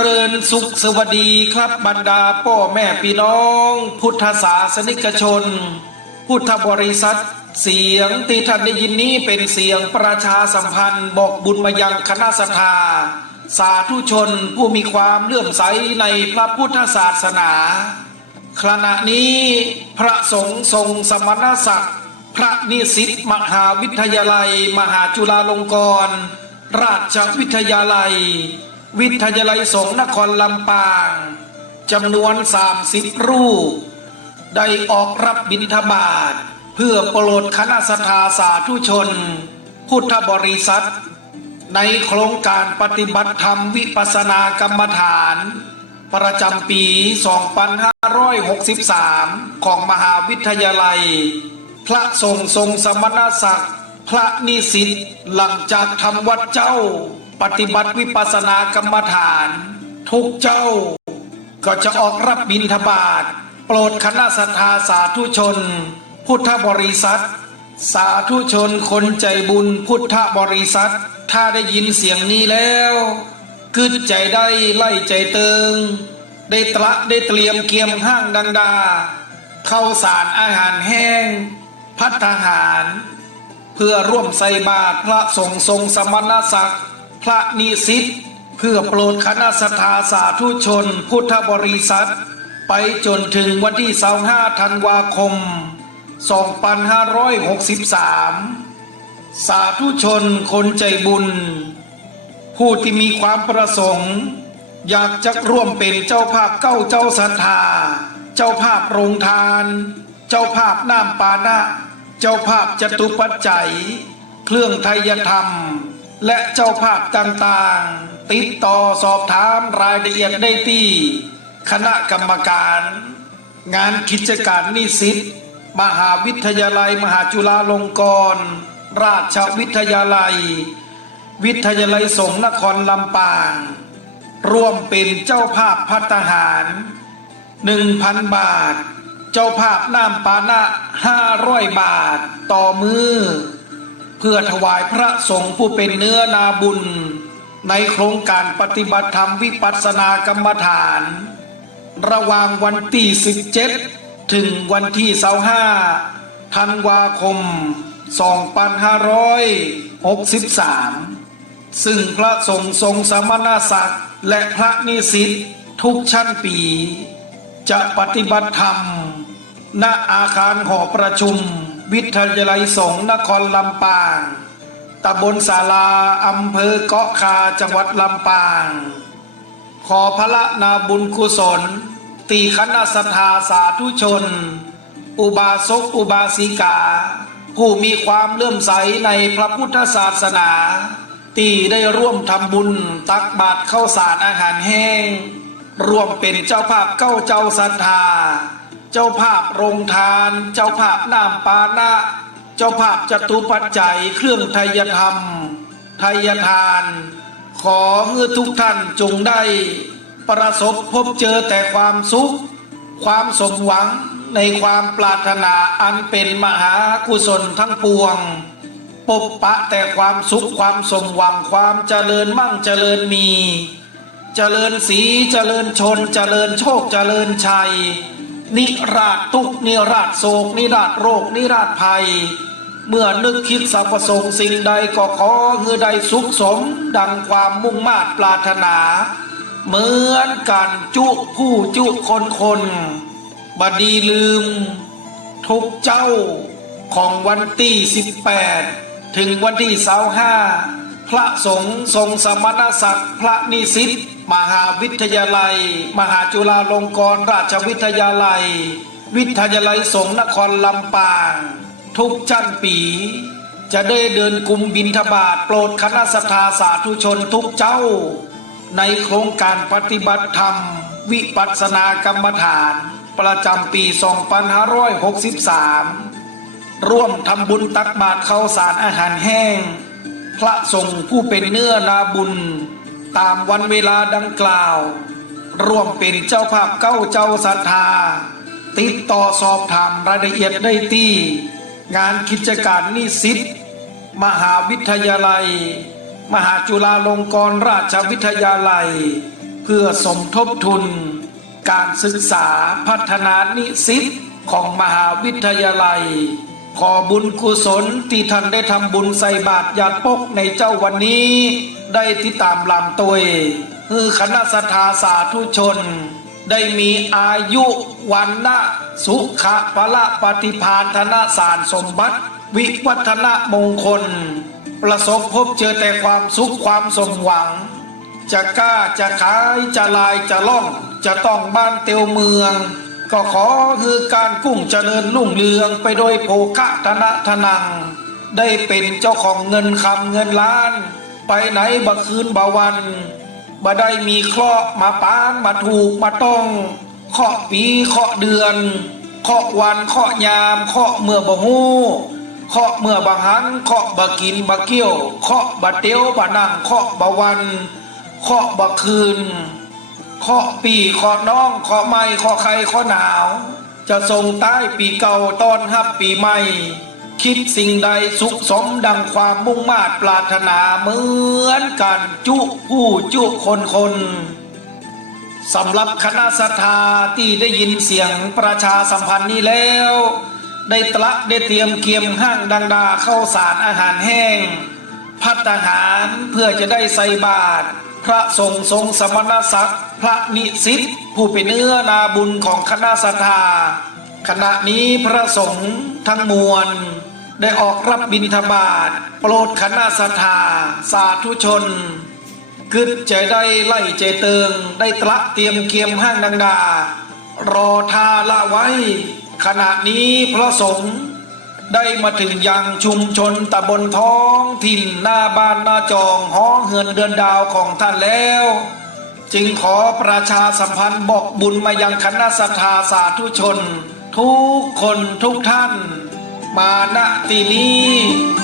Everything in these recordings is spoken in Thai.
ริญสุขสวัสดีครับบรรดาพ่อแม่พี่น้อง พุทธศาสนิกชน พุทธบริษัท เสียงที่ท่านได้ยินนี้เป็นเสียงประชาสัมพันธ์บอกบุญมายังคณะสัทธาสาธุชนผู้มีความเลื่อมใสในพระพุทธศาสนาขณะนี้พระสงฆ์ทรงสมณศักดิ์พระนิสิตมหาวิทยาลัย มหาจุฬาลงกรณราชวิทยาลัย วิทยาลัยสงฆ์นครลำปางจำนวน 30 รูป ได้ออกรับบิณฑบาตเพื่อโปรดคณะสทาสาธุชน พุทธบริษัท ในโครงการปฏิบัติธรรมวิปัสสนากรรมฐาน ประจำปี 2563 ของมหาวิทยาลัย พระทรงทรงสมณศักดิ์ พระนิสิตหลังจากทำวัดเจ้า ปฏิบัติวิปัสสนากรรมฐาน ทุกเจ้า ก็จะออกรับบิณฑบาตโปรดคณะสัทธาสาธุชน พุทธบริษัท สาธุชนคนใจบุญพุทธบริษัท ถ้าได้ยินเสียงนี้แล้วกึดใจได้ไล่ใจเติง ได้ตระได้เตรียมเกียมห้างดังดาเข้าสารอาหารแห้ง พัฒหาร เพื่อร่วมใส่บาตรพระสงฆ์ทรงสมณศักดิ์ พระนิสิตเพื่อโปรดคณะสทาสาธุชน พุทธบริษัท ไปจนถึงวันที่25ธันวาคม 2563 สาธุชนคนใจบุญ ผู้ที่มีความประสงค์ อยากจะร่วมเป็นเจ้าภาพเก้าเจ้าศรัทธา เจ้าภาพโรงทาน เจ้าภาพน้ำปานะ เจ้าภาพจตุปัจจัย เครื่องไทยธรรม และเจ้าภาพต่างๆ ติดต่อสอบถามรายละเอียดได้ที่ คณะกรรมการ งานกิจการนิสิตมหาวิทยาลัย มหาจุฬาลงกรณราชวิทยาลัย วิทยาลัยสงนครลำปาง ร่วมเป็นเจ้าภาพพัฒหาร 1,000 บาท เจ้าภาพน้ำปานะ 500 บาท ต่อมือ พื่อถวายพระสงฆ์ผู้เป็นเนื้อนาบุญ ในโครงการปฏิบัติธรรมวิปัสสนากรรมฐาน ระหว่างวันที่ 17 ถึงวันที่25ธันวาคม 2563 ซึ่งพระสงฆ์ทรงสมณศักดิ์และพระนิสิตทุกชั้นปี จะปฏิบัติธรรม ณอาคารหอประชุม วิทยาลัยสงฆ์นครลำปางตำบลศาลาอำเภอเกาะคาจังหวัดลำปาง ขอพระนาบุญกุศล ตีคณะสัทธาสาธุชน อุบาสกอุบาสิกา ผู้มีความเลื่อมใสในพระพุทธศาสนา ตีได้ร่วมทำบุญตักบาตรเข้าวสารอาหารแห้ง ร่วมเป็นเจ้าภาพเก้าเจ้าศรัทธา เจ้าภาพโรงทาน เจ้าภาพน้ำปานะ เจ้าภาพจตุปัจจัยเครื่องไทยธรรม ไทยทาน ขอให้ทุกท่านจงได้ ประสบพบเจอแต่ความสุข ความสมหวังในความปรารถนาอันเป็นมหากุศลทั้งปวงปบปะแต่ความสุขความสมหวังความเจริญมั่งเจริญมี เจริญสีเจริญชนเจริญโชคเจริญชัย นิราชทุกนิราชโศก นิราชโรค นิราชภัย เมื่อนึกคิดสรรพสงสิ่งใดก็ขอเงื่อใดสุขสม ดังความมุ่งมา่ปรารถนา เหมือนกันจุผู้จุคนคนบดีลืม ทุกเจ้าของวันที่18 ถึงวันที่25พระสงฆ์ทรงสมณศักดิ์พระนิสิตมหาวิทยาลัย มหาจุฬาลงกรณราชวิทยาลัย วิทยาลัยสงนครลำปาง ทุกชั้นปี จะได้เดินกุมบินทบาทโปรดคณะสทาสาธุชนทุกเจ้า ในโครงการปฏิบัติธรรม วิปัสสนากรรมฐาน ประจำปี 2563 ร่วมทำบุญตักบาตรข้าวสารอาหารแห้ง พระสงฆ์ผู้เป็นเนื้อนาบุญ ตามวันเวลาดังกล่าว ร่วมเป็นเจ้าภาพเก้าเจ้าศรัทธา ติดต่อสอบถามรายละเอียดได้ที่ งานกิจการนิสิตมหาวิทยาลัย มหาจุฬาลงกรณราชวิทยาลัย เพื่อสมทบทุน การศึกษาพัฒนานิสิตของมหาวิทยาลัย ขอบุญกุศลที่ท่านได้ทำบุญใส่บาตรยาดปกในเจ้าวันนี้ ได้ที่ตามลำตัวคือคณะสัทาสาธุชน ได้มีอายุวันนะสุขะพละปฏิพานธนสารสมบัติ วิวัฒนมงคล ประสบพบเจอแต่ความสุขความสมหวัง จะกล้าจะขายจะลายจะล่อง จะต้องบ้านเตียวเมือง ก็ขอคือการกุ้งเจริญรุ่งเรืองไปโดยโภคะธนะทนัง ได้เป็นเจ้าของเงินคำเงินล้าน ไปไหนบัคืนบาวันบ่ได้มีเคราะห์มาปานมาถูกมาต้องเคาะปีเคาะเดือนเคาะวันเคาะยามเคาะเมื่อบ่ฮู้เคาะเมื่อบางหันเคาะบะกินบะเกี้ยวเคาะบะเตียวบะนั่งเคาะบะวันเคาะบะคืนเคาะปีเคาะน้องเคาะไม่เคาะใครเคาะหนาว จะส่งใต้ปีเก่าต้อนรับปีใหม่ คิดสิ่งใดสุขสมดังความมุ่งมาตรปรารถนาเหมือนกันจุผู้จุคนคนสำหรับคณะสัทธาที่ได้ยินเสียงประชาสัมพันธ์นี้แล้ว ได้ตระได้เตรียมเกียมห้างดังดาเข้าสารอาหารแห้ง พัตตาหารเพื่อจะได้ใส่บาตรพระสงฆ์ทรงสมณศักดิ์พระนิสิตผู้เป็นเนื้อนาบุญของคณะสัทธา ขณะนี้พระสงฆ์ทั้งมวล ได้ออกรับบิณฑบาตโปรดคณะสัทธาสาธุชนกึดใจได้ไล่ใจเติงได้ตระเตรียมเกียมห้างดังดา รอทาละไว้ ขณะนี้พระสงฆ์ได้มาถึงยังชุมชนตำบลท้องถิ่นหน้าบ้านหน้าจองห้องเฮือนเดือนดาวของท่านแล้ว จึงขอประชาสัมพันธ์บอกบุญมายังคณะสัทธาสาธุชน ทุกคนทุกท่านมาณที่นี้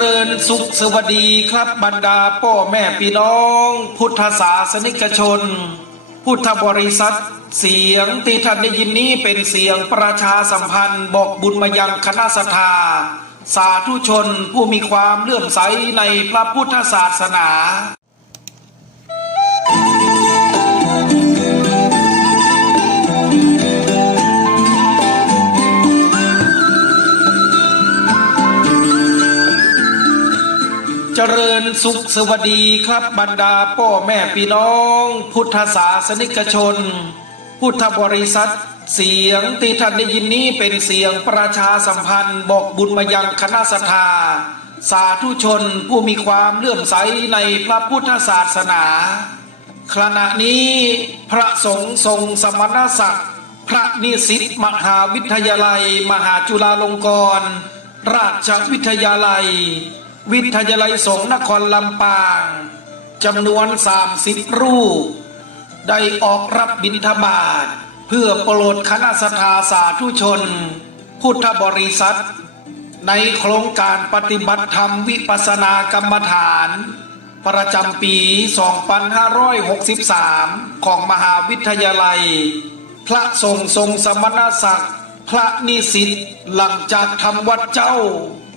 ริญสุขสวัสดีครับบรรดาพ่อแม่พี่น้อง พุทธศาสนิกชน พุทธบริษัท เสียงที่ท่านได้ยินนี้เป็นเสียงประชาสัมพันธ์บอกบุญมายังคณะสัทธา สาธุชนผู้มีความเลื่อมใสในพระพุทธศาสนา เจริญสุขสวัสดีครับบรรดาพ่อแม่พี่น้อง พุทธศาสนิกชน พุทธบริษัท เสียงที่ท่านได้ยินนี้เป็นเสียงประชาสัมพันธ์บอกบุญมายังคณะสัทธา สาธุชนผู้มีความเลื่อมใสในพระพุทธศาสนาขณะนี้พระสงฆ์ทรงสมณศักดิ์พระนิสิตมหาวิทยาลัย มหาจุฬาลงกรณราชวิทยาลัย วิทยาลัยสงฆ์นครลำปางจำนวน 30 รูป ได้ออกรับบิณฑบาตเพื่อโปรดคณะสทาสาธุชน พุทธบริษัท ในโครงการปฏิบัติธรรมวิปัสสนากรรมฐาน ประจำปี 2563 ของมหาวิทยาลัย พระทรงทรงสมณศักดิ์ พระนิสิตหลังจากทำวัดเจ้า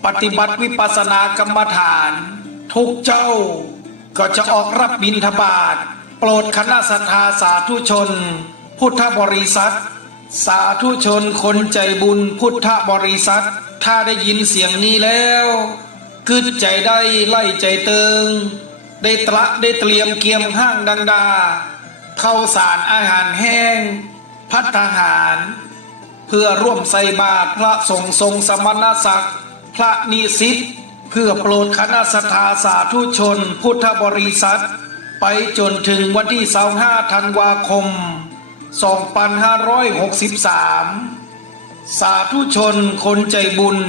ปฏิบัติวิปัสสนากรรมฐาน ทุกเจ้า ก็จะออกรับบิณฑบาตโปรดคณะสัทธาสาธุชน พุทธบริษัท สาธุชนคนใจบุญพุทธบริษัท ถ้าได้ยินเสียงนี้แล้วกึดใจได้ไล่ใจเติง ได้ตระได้เตรียมเกียมห้างดังดาเข้าวสารอาหารแห้ง พัฒหาร เพื่อร่วมใส่บาตรพระสงฆ์ทรงสมณศักดิ์ พระนิสิตเพื่อโปรดคณะสถาสาธุชน พุทธบริษัท ไปจนถึงวันที่25ธันวาคม 2563 สาธุชนคนใจบุญ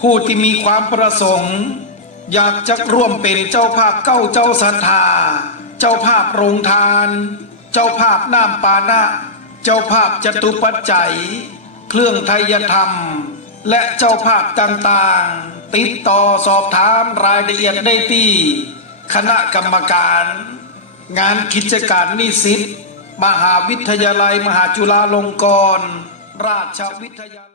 ผู้ที่มีความประสงค์ อยากจะร่วมเป็นเจ้าภาพเก้าเจ้าศรัทธา เจ้าภาพโรงทาน เจ้าภาพน้ำปานะ เจ้าภาพจตุปัจจัย เครื่องไทยธรรม และเจ้าภาพต่างๆ ติดต่อสอบถามรายละเอียดได้ที่คณะกรรมการ งานกิจการนิสิตมหาวิทยาลัยมหาจุฬาลงกรณราชวิทยา